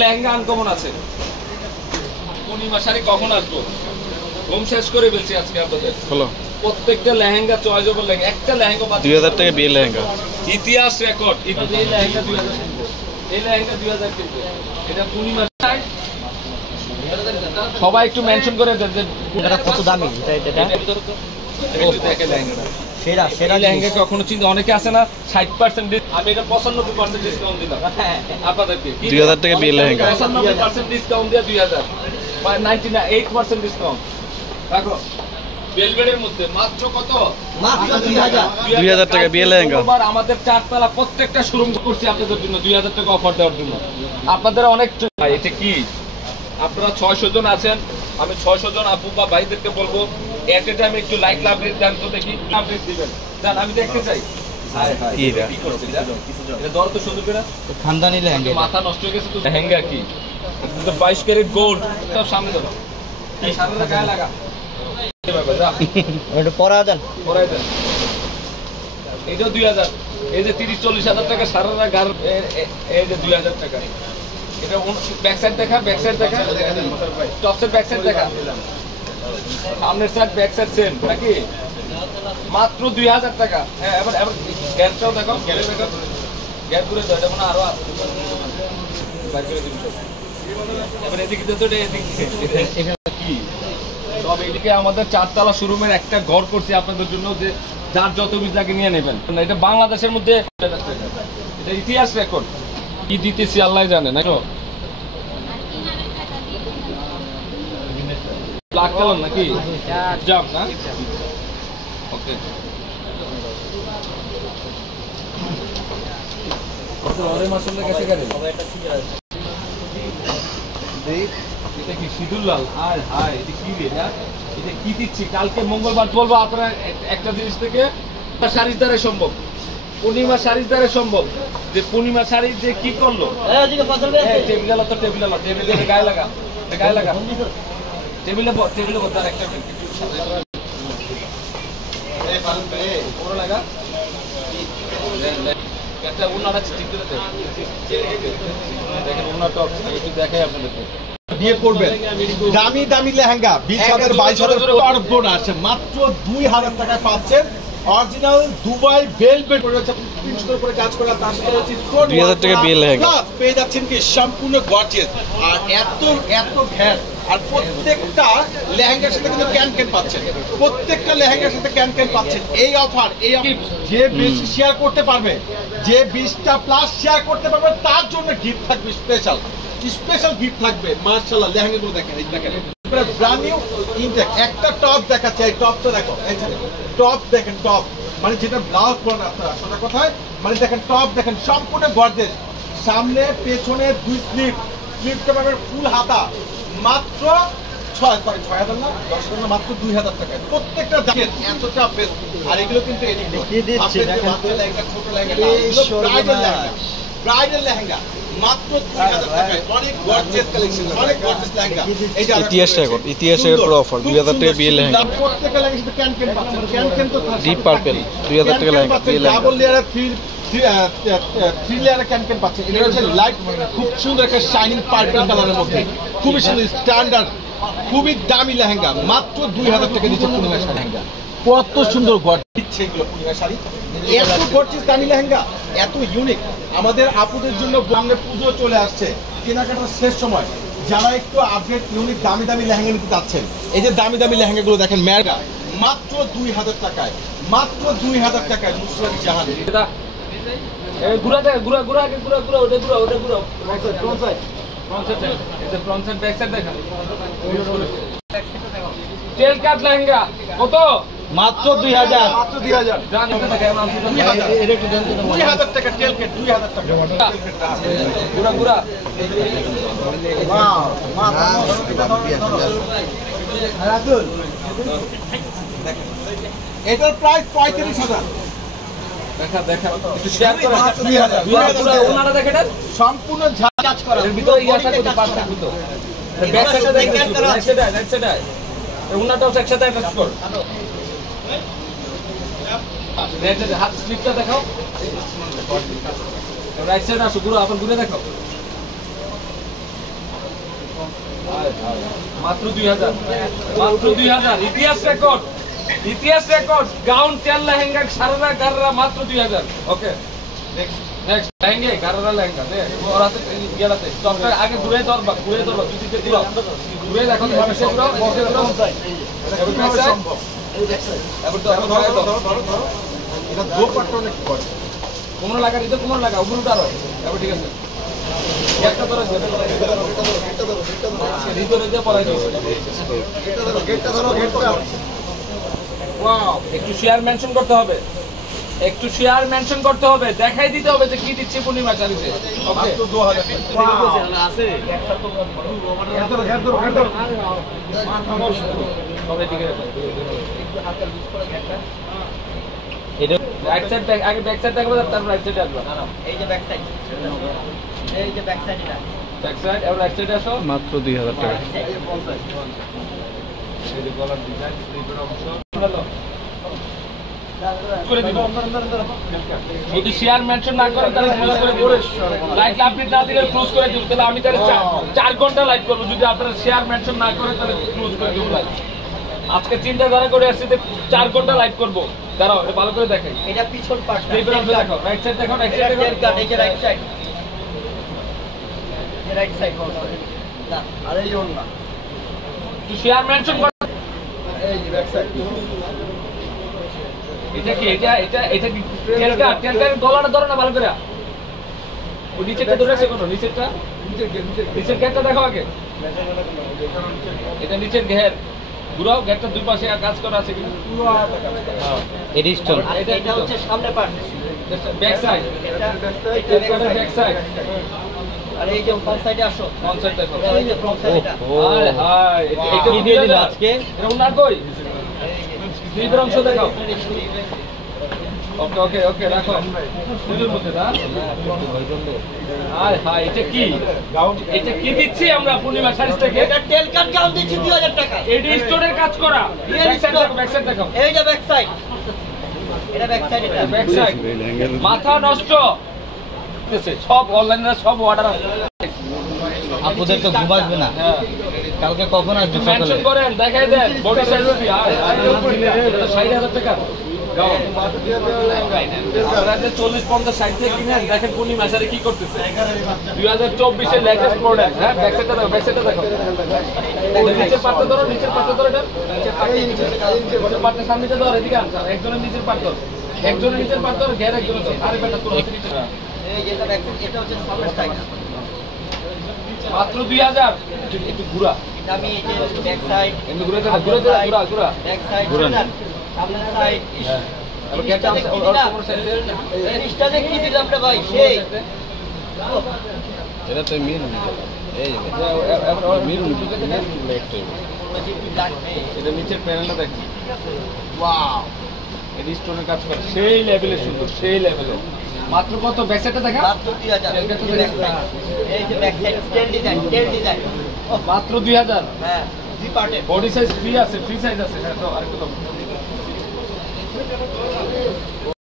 Lehenga uncommon আছে। পূর্ণিমা শাড়ি কখন আসবো? ঘুম শেষ করে ফেলছি আজকে আপনাদের। প্রত্যেকটা লেহেঙ্গা চয়েস হবে লেহেঙ্গা, একটা লেহেঙ্গা 2000 টাকা বিয়ের লেহেঙ্গা, ইতিহাস রেকর্ড। এই লেহেঙ্গা 2000 কিনবে, এই লেহেঙ্গা 2000 কিনবে। এটা পূর্ণিমা শাড়ি সবাই একটু মেনশন করে দেন যে এটা কত দামি। এটা দেখে লেহেঙ্গাটা সেরা সেরা লেহেঙ্গা কখনো চিন্তা। অনেকে আছে না 60%, আমি এটা 95% ডিসকাউন্ট দিলাম আপনাদেরকে। 2000 টাকা বিয়ের লেহেঙ্গা 95% ডিসকাউন্ট দিয়ে 2000, 98% ডিসকাউন্ট রাখো। ভেলভেটের মধ্যে মাত্র কত? মাত্র 2000 টাকা বিয়ের লেহেঙ্গা। আমাদের চারতলা প্রত্যেকটা শোরুম করছি আপনাদের জন্য 2000 টাকা অফার দেওয়ার জন্য। আপনাদের অনেক ভাই, এটা কি আপনারা 600 জন আছেন, আমি 600 জন আপু বা ভাইদেরকে বলবো এট এ টাইম একটু লাইক লাভ রেট দেন তো দেখি, আপডেট দিবেন জান, আমি দেখতে চাই। খানদানি লেহেঙ্গা মাথা নষ্ট হয়ে গেছে তো। লেহেঙ্গা কি 22 ক্যারেট গোল্ড, সব সামনে দেবো, এই সামনে গায়ে লাগা এটা পরা দেন, পরাই দেন। এটা 2000, এই যে 30-40 হাজার টাকা সারা গার, এই যে 2000 টাকা। এটা ব্যাক সাইড দেখা, ব্যাক সাইড দেখা, টপ সাইড ব্যাক সাইড দেখা, সামনের সাইড ব্যাক সাইড সেম নাকি? মাত্র 2000 টাকা। হ্যাঁ, এবার এবার গ্যাসটাও দেখো, গ্যাস দেখো, গ্যাস করে দাও, এটা মনে আরো আছে। বাইরে করে দিন সব। এবার এদিকে তো এদিকে কি সব এদিকে আমাদের চারতলা শোরুমের একটা ঘর করছি আপনাদের জন্য, যে যার যত বীজ লাগে নিয়ে নেবেন। এটা বাংলাদেশের মধ্যে এটা ইতিহাস রেকর্ড। কি দিতেছি আল্লাহ জানে না। ব্ল্যাক কালার নাকি জাম না? ওকে, ওরে মাশাআল্লাহ কাছে গেল। এটা কি সিঁদুর লাল? হায় হায়, এটা কি রে? এটা কি দিচ্ছি? কালকে মঙ্গলবার বলবো আপনারা একটা জিনিস থেকে শাড়ির দ্বারা সম্ভব, পূর্ণিমা শাড়ির দ্বারা সম্ভব, যে পূর্ণিমা শাড়ি যে কি করলো। টেবিল আলা তো টেবিল আলা, টেবিলে গায়ে লাগা, গায়ে লাগা, টেবিলে টেবিলে তার একটা পুরো লাগা। একটা উন্নাটা ঠিক করে দেখেন, উন্নাটা একটু দেখাই আপনাদেরকে। বিয়ে করবেন দামি দামি লেহেঙ্গা 20,000 22,000 বোনাস মাত্র 2000 টাকায় পাচ্ছেন। অরিজিনাল দুবাই ভেলভেট রয়েছে, সুন্দর করে কাজ করা, তার সাথে হচ্ছে 2000 টাকা বিয়ে লেহেঙ্গা পেয়ে যাচ্ছেন কি সম্পূর্ণ গর্জিয়াস। আর এত এত ঘ্যাট, আর প্রত্যেকটা লেহেঙ্গার সাথে কিন্তু ক্যান পাচ্ছেন, প্রত্যেকটা লেহেঙ্গার সাথে ক্যান পাচ্ছেন। এই অফার, এই যে বেশি শেয়ার করতে পারবে, যে 20টা প্লাস শেয়ার করতে পারবে, তার জন্য গিফট থাকবে, স্পেশাল স্পেশাল গিফট থাকবে। মাশাআল্লাহ লেহেঙ্গাগুলো দেখেন, এই দেখেন ব্র্যান্ড নিউ ইনটেক। একটা টপ দেখাচ্ছে, এই টপটা দেখো, এই টপ দেখেন, টপ মানে যেটা ব্লাউজ বলেন আপনারা সোজা কথায়, মানে দেখেন টপ দেখেন সম্পূর্ণ গর্জিয়াস, সামনে পেছনে 2 স্লিপ, স্লিপটা পাবেন ফুল হাতা, মাত্র 6,000 না 10,000 না, মাত্র 2000 টাকায় প্রত্যেকটা দেখেন, এতটা বেস্ট। আর এগুলো কিন্তু ছোট লেহেঙ্গা, ব্রাইডাল লেহেঙ্গা মাত্র 2000 টাকায়, অনেক গর্জিয়াস কালেকশন, অনেক গর্জিয়াস লেহেঙ্গা। এই যে ইতিহাসের পুরো অফার 2000 টাকা বিয়ে লেহেঙ্গা, প্রত্যেকটা লেহেঙ্গা সাথে ক্যান পাচ্ছেন, ক্যান তো ডিপ পার্পল 2000 টাকা lehenga, double layer 3 layer can পাচ্ছেন। এটা হচ্ছে লাইট, খুব সুন্দর একটা শাইনিং পার্পল কালারের মধ্যে, খুবই সুন্দর স্ট্যান্ডার্ড, খুবই দামি লেহেঙ্গা, মাত্র 2000 টাকা দিচ্ছে পূর্ণিমা লেহেঙ্গা। কত সুন্দর গড় দিচ্ছে এগুলো পূর্ণিমা শাড়ি, এত গর্জিয়াস দামি লেহেঙ্গা, এত ইউনিক। আমাদের আপুদের জন্য সামনে পুজো চলে আসছে, কেনাকাটার শেষ সময়, যারা একটু আপডেট ইউনিক দামি দামি লেহেঙ্গা নিতে চাচ্ছেন, এই যে দামি দামি লেহেঙ্গাগুলো দেখেন, মেয়েরা মাত্র 2000 টাকায়, মাত্র 2000 টাকায় নুসরাত জাহান। ঘুরা ঘুরা ঘুরা আগে ঘুরা ঘুরা, ওটা ঘুরা, ওটা ঘুরা, front side, front side back side দেখা। তেল কাট লেহেঙ্গা কত? মাত্র 2000, মাত্র 2000 জান, এটা দেখাই আমরা 2000 টাকা তেল কাট, 2000 টাকা ঘুরা ঘুরা। ওয়াও মাথা রাতুল, এটার প্রাইস 35,000। দেখা দেখা একটু শেয়ার করে 2000 ওনাটা দেখেন, সম্পূর্ণ কাজ করা, এর ভিতরে ইয়াটা করতে পারছেন কিন্তু ব্যাক সাইডে দেখেন, রাইট সাইডে, রাইট সাইডে ওনাটাও একসাথে অ্যাটাচ কর। হাত স্লিপটা দেখাও, রাইট সাইড আসো, ঘুরো, আপনার ঘুরে দেখাও। মাত্র 2000, মাত্র 2000। ইতিহাস রেকর্ড গাউন তেল লেহেঙ্গা সারারা গাররা মাত্র 2000। ওকে নেক্সট লেহেঙ্গা গাররা লেহেঙ্গা দে ওর হাতে গেলাতে চপটা আগে ঘুরে ধরবা দুদিকে দিল ঘুরে দেখো এসে পুরো এবার তো এটা দোপাট্টা অনেক বড়। কোমর লাগা দিতে কোমর লাগা উপরে উঠারো এবার ঠিক আছে একটা ধরে ভিতরে দিয়ে পড়াই দিয়েছে। ওয়াও একটু শেয়ার মেনশন করতে হবে, একটু শেয়ার মেনশন করতে হবে, দেখাই দিতে হবে যে কি দিচ্ছে পূর্ণিমা শাড়িতে। ওকে মাত্র 2000 আছে সবাই দিকে এটা রাইট সাইড আগে ব্যাক সাইড দেখো তারপর রাইট সাইডে আসবা। এই যে ব্যাক সাইড, এই যে ব্যাক সাইড, এটা ব্যাক সাইড এবার রাইট সাইডে আসো। মাত্র 2000 টাকা। এই যে গলার ডিজাইন স্লিপের অংশ করে দিব। যদি শেয়ার মেনশন না করে তাহলে ক্লোজ করে দিব। লাইক আপনি না দিলে ক্লোজ করে দিব, তাহলে আমি তাহলে 4 ঘন্টা লাইভ করব। যদি আপনারা শেয়ার মেনশন না করে তাহলে ক্লোজ করে দিব লাইভ। আজকে চিন্তাধারা করে আসছি যে 4 ঘন্টা লাইভ করব। দাঁড়াও এটা ভালো করে দেখাই। এটা পিছন পাশ, স্লিপের অংশ দেখো, রাইট সাইড দেখো, রাইট সাইড দেখো, এই যে রাইট সাইড, এই রাইট সাইড না, আর এই ওন না, শেয়ার মেনশন করে। এই যে ব্যাক সাইড এটা কি এটা কি টেলকার গলাটা ধরো না ভালো করে। ওই নিচেরটা ধরে আছে কোন নিচেরটা, নিচের গেটটা দেখো আগে। এটা নিচের ঘের ঘুরাও, গেটটা দুই পাশে কাজ করা আছে কি এডি স্টোন। আর এটা হচ্ছে সামনে পাশ, ব্যাক সাইড, এটা ব্যাক সাইড। আর এই যে ফ্রন্ট সাইডে আসো, ফ্রন্ট সাইড দেখো। এই যে ফ্রন্ট সাইড, এটা হায় হায় এটা কি দিয়ে দিল আজকে? এটা উনার কই স্লিপের অংশ দেখো। ওকে ওকে ওকে রাখো সুন্দর মধ্যে না। হায় হায় এটা কি দিচ্ছি আমরা পূর্ণিমা শাড়ি থেকে? এটা টেল কাট গাউন দিচ্ছি 2000 টাকা। এডি স্টোনের কাজ করা। ব্যাক সাইড দেখো। এই যে ব্যাক সাইড, এটা ব্যাক সাইড, এটা ব্যাক সাইড মাথা নষ্ট সব অনলাইনে সব অর্ডার আছে। আপুদের তো ঘুম আসবে না, হ্যাঁ কালকে কখন আসবে সকালে? মেনশন করেন, দেখাই দেন বডি সাইজ কি। আর 60,000 টাকা গাউন। আপনারা যে 40-50 60 থেকে কিনেন, দেখেন পূর্ণিমা শাড়ি কি করতেছে। 2024 এর লেটেস্ট প্রোডাক্ট। হ্যাঁ ব্যাক সাইডটা দেখো, ব্যাক সাইডটা দেখো। নিচের পাটটা ধরো, নিচের পাটটা ধরো, এটা নিচের পাটটা সামনেটা ধরো, এদিকে আন। একজনের নিচের পাট ধরো, একজনের নিচের পাট ধরো, ঘের একজনের ধরো। আরে বেটা তোর হাতে নিচে এই যে এটা ব্যাক সাইড, এটা হচ্ছে সামনের সাইড, মাত্র 2000। একটু ঘুরা এটা আমি এই যে ব্যাক সাইড, এমনি ঘুরে দাও, ঘুরে দাও, ঘুরা ঘুরা। ব্যাক সাইড, সামনের সাইড। হ্যাঁ এবার গেটটা আছে ওর কোন সাইডে। এই জিনিসটা কি দিলাম রে ভাই, সেই এটা তো মিল এই মিল লেট এটা নিচের প্যানেলটা দেখি। ওয়াও এডি স্টোনের কাজ করে সেই লেভেলে সুন্দর, সেই লেভেলে। মাত্র কত? ব্যাক সাইডটা দেখা। মাত্র 2000। এই যে ব্যাক সাইড টেল ডিজাইন মাত্র 2000। হ্যাঁ, দুই পার্টের। বডি সাইজ ফ্রি আছে, ফ্রি সাইজ আছে। হ্যাঁ তো আরেকটু দাও।